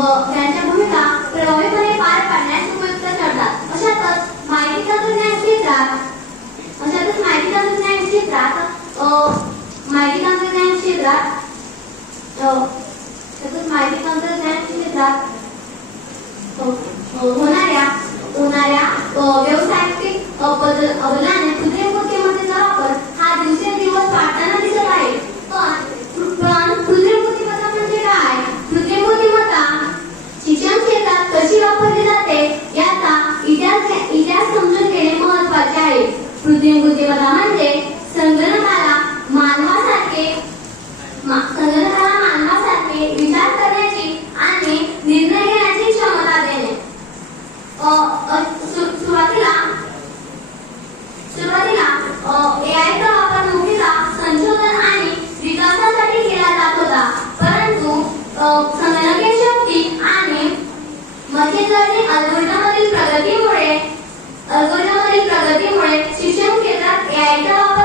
व त्यांच्या भूमिका प्रभावीपणे पार पाडण्यास उपयुक्त ठरतात. अशातच माहिती तंत्रज्ञान क्षेत्रात अशातच माहिती तंत्रज्ञान क्षेत्रात माहिती तंत्रज्ञान क्षेत्रात तसंच माहिती तंत्रज्ञान क्षेत्रात हो, हो, होणाऱ्या होणाऱ्या अ, व्यावसायिक बदल बदलाने कृत्रिम बुद्धिमत्ता म्हणजे संगणकाला मानवासारखे मा- संगणकाला मानवासारखे विचार करण्याची आणि निर्णय घेण्याची क्षमता देणे. अ, सुरुवातीला सुरुवातीला एआय चा वापर मुख्यतः संशोधन आणि विकासासाठी केला जात होता. परंतु संगणकीय शक्ती आणि मशीन लर्निंग together.